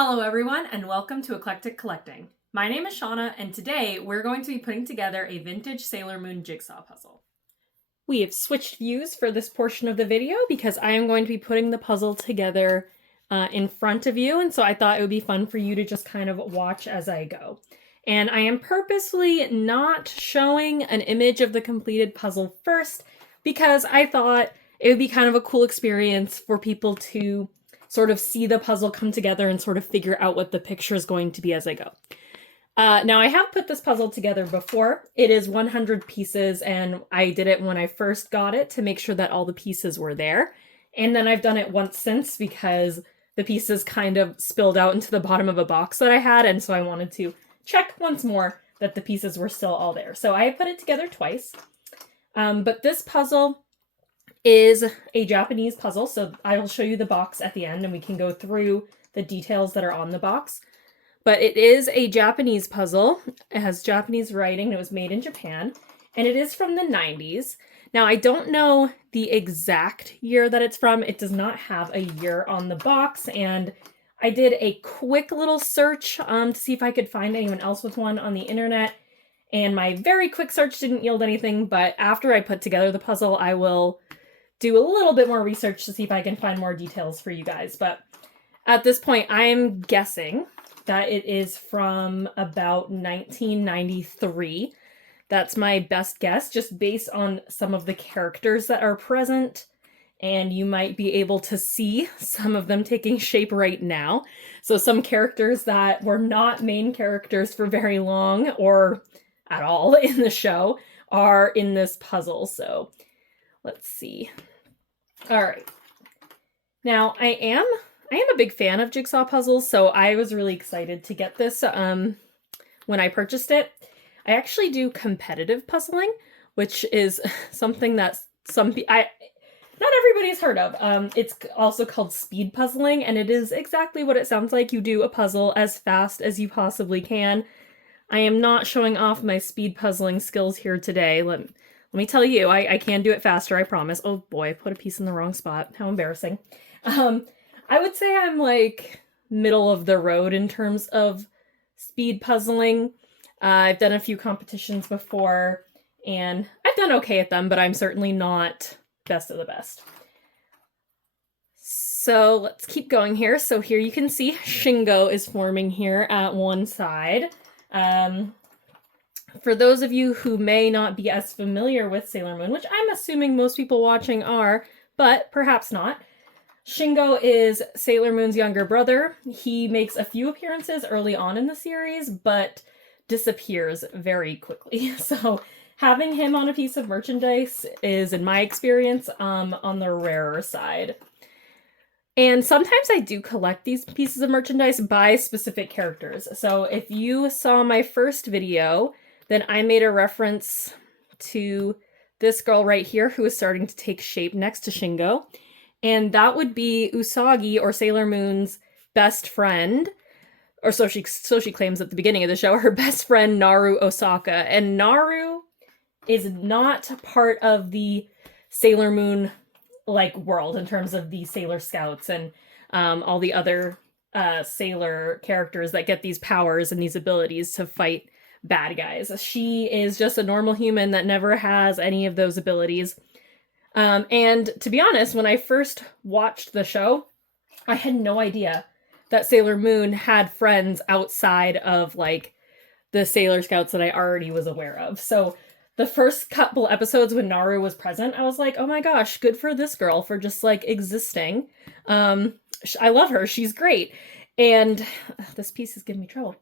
Hello everyone and welcome to Eclectic Collecting. My name is Shauna and today we're going to be putting together a vintage Sailor Moon jigsaw puzzle. We have switched views for this portion of the video because I am going to be putting the puzzle together in front of you, and so I thought it would be fun for you to just kind of watch as I go. And I am purposely not showing an image of the completed puzzle first because I thought it would be kind of a cool experience for people to sort of see the puzzle come together and sort of figure out what the picture is going to be as I go. Now, I have put this puzzle together before. It is 100 pieces, and I did it when I first got it to make sure that all the pieces were there. And then I've done it once since because the pieces kind of spilled out into the bottom of a box that I had, and so I wanted to check once more that the pieces were still all there. So I put it together twice. But this puzzle is a Japanese puzzle, so I will show you the box at the end and we can go through the details that are on the box. But it is a Japanese puzzle. It has Japanese writing. It was made in Japan, and it is from the 90s. Now, I don't know the exact year that it's from. It does not have a year on the box, and I did a quick little search to see if I could find anyone else with one on the internet, and my very quick search didn't yield anything, but after I put together the puzzle, I will do a little bit more research to see if I can find more details for you guys. But at this point, I'm guessing that it is from about 1993. That's my best guess, just based on some of the characters that are present. And you might be able to see some of them taking shape right now. So some characters that were not main characters for very long or at all in the show are in this puzzle. So let's see. All right. Now, I am a big fan of jigsaw puzzles, so I was really excited to get this when I purchased it. I actually do competitive puzzling, which is something that not everybody's heard of. It's also called speed puzzling, and it is exactly what it sounds like. You do a puzzle as fast as you possibly can. I am not showing off my speed puzzling skills here today. Let me tell you, I can do it faster, I promise. Oh boy, I put a piece in the wrong spot. How embarrassing. I would say I'm like middle of the road in terms of speed puzzling. I've done a few competitions before, and I've done okay at them, but I'm certainly not best of the best. So let's keep going here. So here you can see Shingo is forming here at one side. For those of you who may not be as familiar with Sailor Moon, which I'm assuming most people watching are, but perhaps not, Shingo is Sailor Moon's younger brother. He makes a few appearances early on in the series, but disappears very quickly. So having him on a piece of merchandise is, in my experience, on the rarer side. And sometimes I do collect these pieces of merchandise by specific characters. So if you saw my first video, then I made a reference to this girl right here who is starting to take shape next to Shingo. And that would be Usagi, or Sailor Moon's best friend, or so she claims at the beginning of the show, her best friend Naru Osaka. And Naru is not part of the Sailor Moon world in terms of the Sailor Scouts and all the other Sailor characters that get these powers and these abilities to fight bad guys. She is just a normal human that never has any of those abilities. And to be honest, when I first watched the show, I had no idea that Sailor Moon had friends outside of the Sailor Scouts that I already was aware of. So the first couple episodes when Naru was present, I was like, oh my gosh, good for this girl for just existing. I love her. She's great. And this piece is giving me trouble.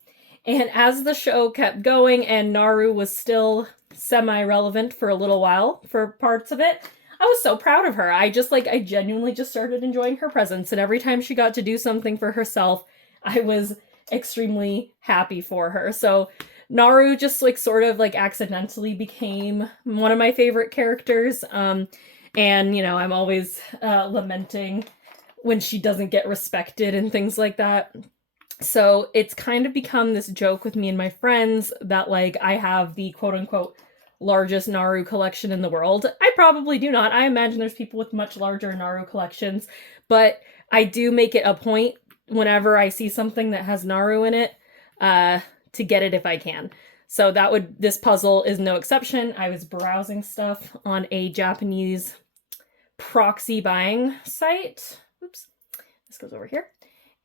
And as the show kept going and Naru was still semi-relevant for a little while, for parts of it, I was so proud of her. I genuinely just started enjoying her presence. And every time she got to do something for herself, I was extremely happy for her. So Naru just accidentally became one of my favorite characters. And, I'm always lamenting when she doesn't get respected and things like that. So it's kind of become this joke with me and my friends that I have the quote unquote largest Naru collection in the world. I probably do not. I imagine there's people with much larger Naru collections, but I do make it a point whenever I see something that has Naru in it, to get it if I can. So this puzzle is no exception. I was browsing stuff on a Japanese proxy buying site. Oops, this goes over here.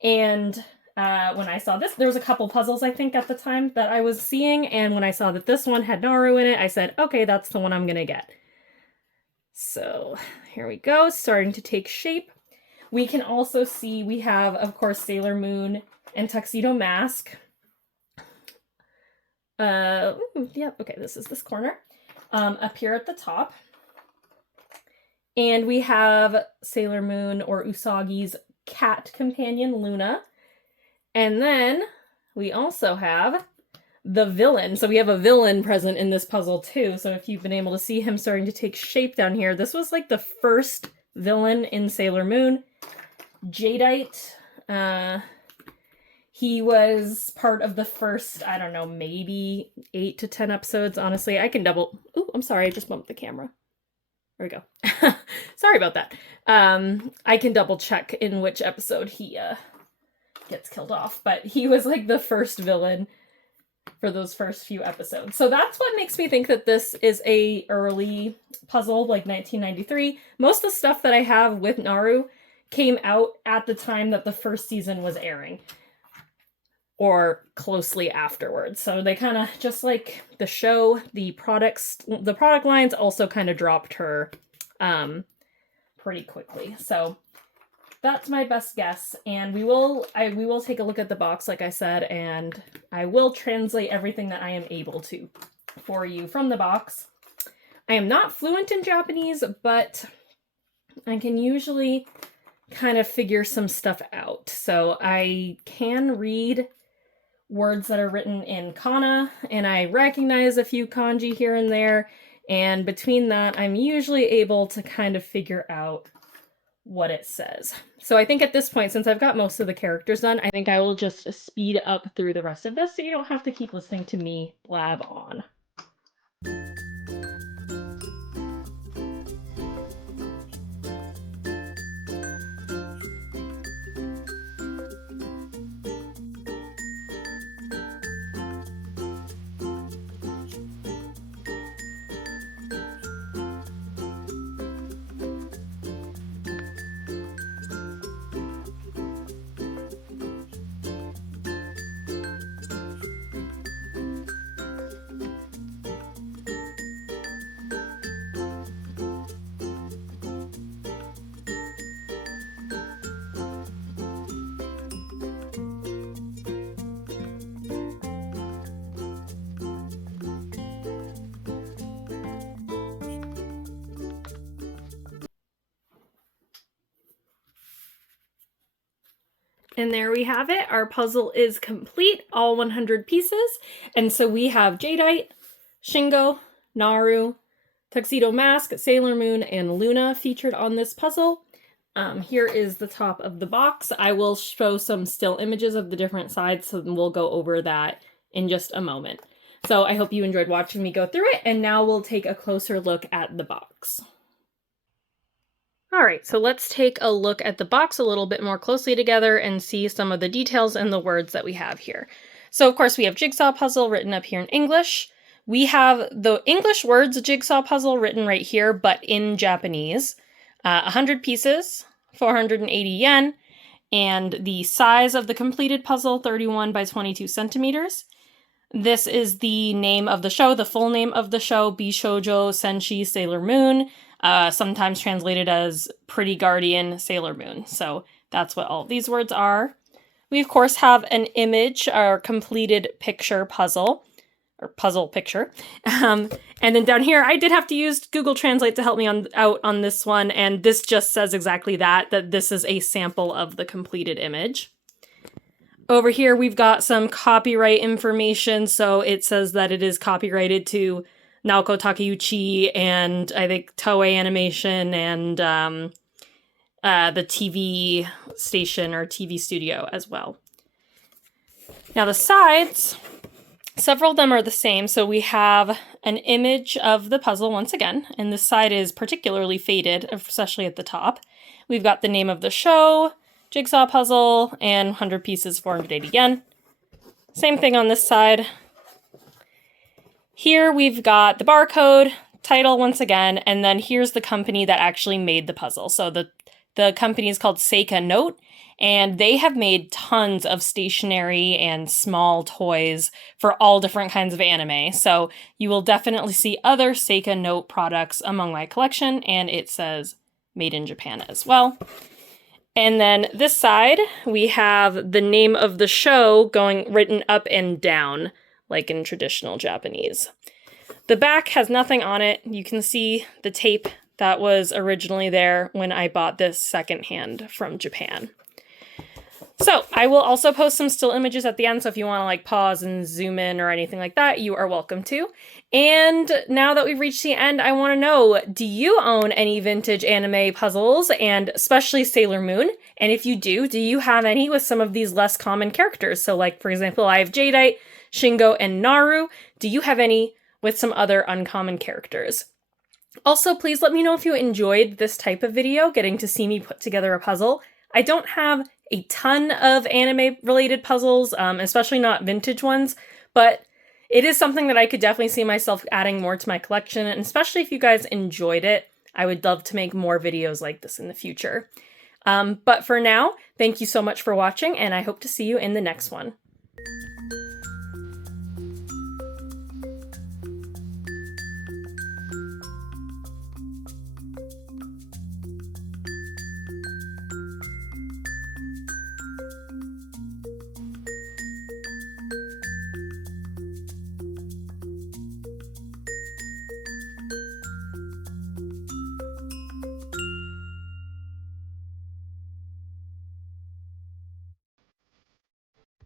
And when I saw this, there was a couple puzzles, I think, at the time that I was seeing. And when I saw that this one had Naru in it, I said, okay, that's the one I'm going to get. So here we go, starting to take shape. We can also see we have, of course, Sailor Moon and Tuxedo Mask. Yeah, okay, this is this corner. Up here at the top. And we have Sailor Moon or Usagi's cat companion, Luna. And then we also have the villain. So we have a villain present in this puzzle too. So if you've been able to see him starting to take shape down here, this was like the first villain in Sailor Moon. Jadeite. He was part of the first, I don't know, maybe 8 to 10 episodes. Honestly, I can double... Ooh, I'm sorry, I just bumped the camera. There we go. Sorry about that. I can double check in which episode he gets killed off, but he was like the first villain for those first few episodes. So that's what makes me think that this is a early puzzle, like 1993. Most of the stuff that I have with Naru came out at the time that the first season was airing, or closely afterwards. So they kind of, just like the show, the product lines also kind of dropped her pretty quickly. So that's my best guess. And we will take a look at the box, like I said, and I will translate everything that I am able to for you from the box. I am not fluent in Japanese, but I can usually kind of figure some stuff out. So I can read words that are written in kana, and I recognize a few kanji here and there, and between that, I'm usually able to kind of figure out what it says. So I think at this point, since I've got most of the characters done, I think I will just speed up through the rest of this so you don't have to keep listening to me blab on. And there we have it. Our puzzle is complete, all 100 pieces. And so we have Jadeite, Shingo, Naru, Tuxedo Mask, Sailor Moon, and Luna featured on this puzzle. Here is the top of the box. I will show some still images of the different sides, so we'll go over that in just a moment. So I hope you enjoyed watching me go through it, and now we'll take a closer look at the box. All right, so let's take a look at the box a little bit more closely together and see some of the details and the words that we have here. So of course we have jigsaw puzzle written up here in English. We have the English words jigsaw puzzle written right here, but in Japanese. 100 pieces, 480 yen, and the size of the completed puzzle, 31 by 22 centimeters. This is the name of the show, the full name of the show, Bishoujo Senshi Sailor Moon, sometimes translated as Pretty Guardian Sailor Moon. So that's what all these words are. We, of course, have an image, our completed picture puzzle, or puzzle picture. And then down here, I did have to use Google Translate to help me out on this one, and this just says exactly that this is a sample of the completed image. Over here, we've got some copyright information, so it says that it is copyrighted to Naoko Takeuchi and I think Toei Animation and the TV station or TV studio as well. Now the sides, several of them are the same. So we have an image of the puzzle once again, and this side is particularly faded, especially at the top. We've got the name of the show, jigsaw puzzle, and 100 pieces, 480 yen. Same thing on this side. Here we've got the barcode, title once again, and then here's the company that actually made the puzzle. So the company is called Seika Note, and they have made tons of stationery and small toys for all different kinds of anime. So you will definitely see other Seika Note products among my collection, and it says Made in Japan as well. And then this side, we have the name of the show going written up and down, like in traditional Japanese. The back has nothing on it. You can see the tape that was originally there when I bought this secondhand from Japan. So I will also post some still images at the end, so if you want to like pause and zoom in or anything like that, you are welcome to. And now that we've reached the end, I want to know, do you own any vintage anime puzzles, and especially Sailor Moon? And if you do you have any with some of these less common characters? So like, for example, I have Jadeite, Shingo, and Naru. Do you have any with some other uncommon characters? Also, please let me know if you enjoyed this type of video, getting to see me put together a puzzle. I don't have a ton of anime-related puzzles, especially not vintage ones, but it is something that I could definitely see myself adding more to my collection, and especially if you guys enjoyed it, I would love to make more videos like this in the future. But for now, thank you so much for watching, and I hope to see you in the next one.